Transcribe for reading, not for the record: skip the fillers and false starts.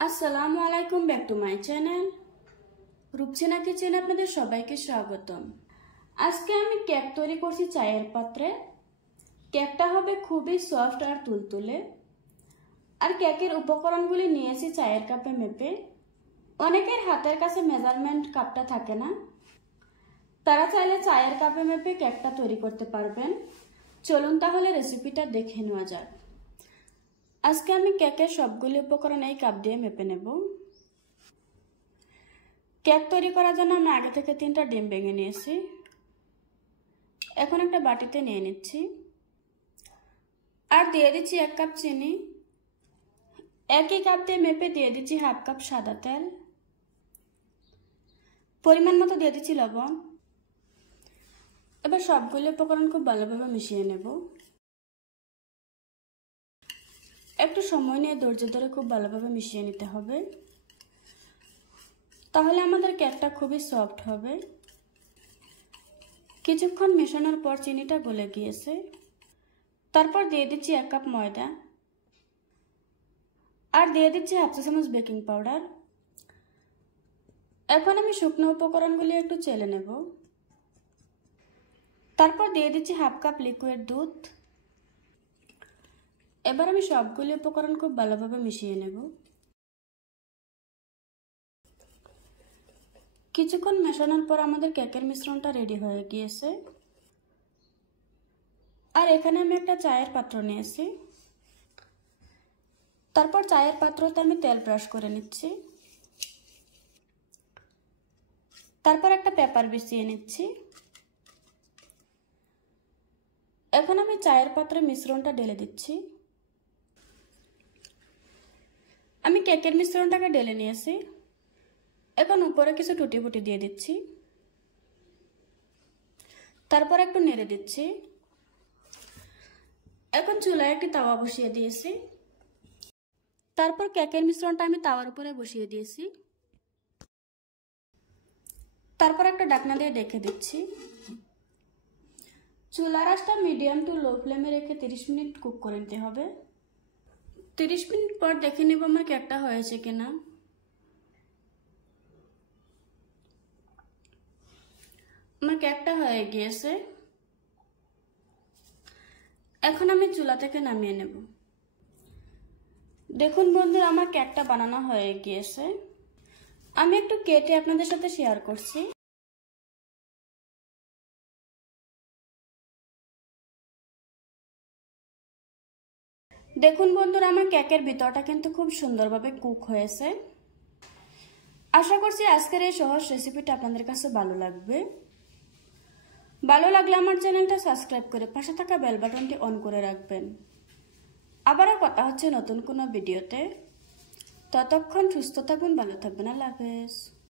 আসসালামু আলাইকুম, back to my channel Rupsina কিচেনে আপনাদের সবাইকে স্বাগতম। আজকে আমি কেক তৈরি করছি চায়ের পাত্রে। কেকটা হবে খুবই সফট আর তুলতুলে। আর কেকের উপকরণগুলি নিয়েছি চায়ের কাপে মেপে। অনেকের হাতের কাছে মেজারমেন্ট কাপটা থাকে না, তারা চাইলে চায়ের কাপে মেপে কেকটা তৈরি করতে পারবেন। চলুন তাহলে রেসিপিটা দেখে নেওয়া যাক। আজকে আমি কেকের সবগুলি উপকরণ এই কাপ দিয়ে মেপে নেব। কেক তৈরি করার জন্য আমি আগে থেকে 3টা ডিম ভেঙে নিয়েছি। এখন একটা বাটিতে নিয়ে নিচ্ছি আর দিয়ে দিচ্ছি 1 কাপ চিনি। একই কাপ দিয়ে মেপে দিয়ে দিচ্ছি 1/2 কাপ সাদা তেল। পরিমাণ মতো দিয়ে দিচ্ছি লবণ। এবার সবগুলো উপকরণ খুব ভালোভাবে মিশিয়ে নেব। একটু সময় নিয়ে ধৈর্য ধরে খুব ভালোভাবে মিশিয়ে নিতে হবে, তাহলে আমাদের কেকটা খুবই সফট হবে। কিছুক্ষণ মেশানোর পর চিনিটা গলে গিয়েছে। তারপর দিয়ে দিচ্ছি 1 কাপ ময়দা আর দিয়ে দিচ্ছি 1/2 চা চামচ বেকিং পাউডার। এখন আমি শুকনো উপকরণগুলি একটু চেলে নেব। তারপর দিয়ে দিচ্ছি 1/2 কাপ লিকুইড দুধ। এবার আমি সবগুলি উপকরণ খুব ভালোভাবে মিশিয়ে নেব। কিছুক্ষণ মেশানোর পর আমাদের কেকের মিশ্রণটা রেডি হয়ে গিয়েছে। আর এখানে আমি একটা চায়ের পাত্র নিয়েছি। তারপর চায়ের পাত্রতে আমি তেল ব্রাশ করে নিচ্ছি। তারপর একটা পেপার বিছিয়ে নিচ্ছি। এখন আমি চায়ের পাত্রে মিশ্রণটা ঢেলে দিচ্ছি। আমি কেকের মিশ্রণটাকে ঢেলে নিয়েছি। এখন উপরে কিছু টুটি ফুটি দিয়ে দিচ্ছি। তারপর একটু নেড়ে দিচ্ছি। এখন চুলায় একটি তাওয়া বসিয়ে দিয়েছি। তারপর কেকের মিশ্রণটা আমি তাওয়ার উপরে বসিয়ে দিয়েছি। তারপর একটা ঢাকনা দিয়ে ঢেকে দিচ্ছি। চুলার আঁচটা মিডিয়াম টু লো ফ্লেমে রেখে 30 মিনিট কুক করে নিতে হবে। 30 মিনিট পর দেখে নেব আমার কেকটা হয়েছে কিনা। আমার কেকটা হয়ে গিয়েছে। এখন আমি চুলা থেকে নামিয়ে নেব। দেখুন বন্ধুরা, আমার কেকটা বানানো হয়ে গিয়েছে। আমি একটু কেটে আপনাদের সাথে শেয়ার করছি। দেখুন বন্ধুরা, আমার কেকের ভিতরটা কিন্তু খুব সুন্দরভাবে কুক হয়েছে। আশা করছি আজকের এই সহজ রেসিপিটা আপনাদের কাছে ভালো লাগবে। ভালো লাগলে আমার চ্যানেলটা সাবস্ক্রাইব করে পাশে থাকা বেল বাটনটি অন করে রাখবেন। আবারও কথা হচ্ছে নতুন কোনো ভিডিওতে। ততক্ষণ সুস্থ থাকবেন, ভালো থাকবেন। আল্লাহ হাফেজ।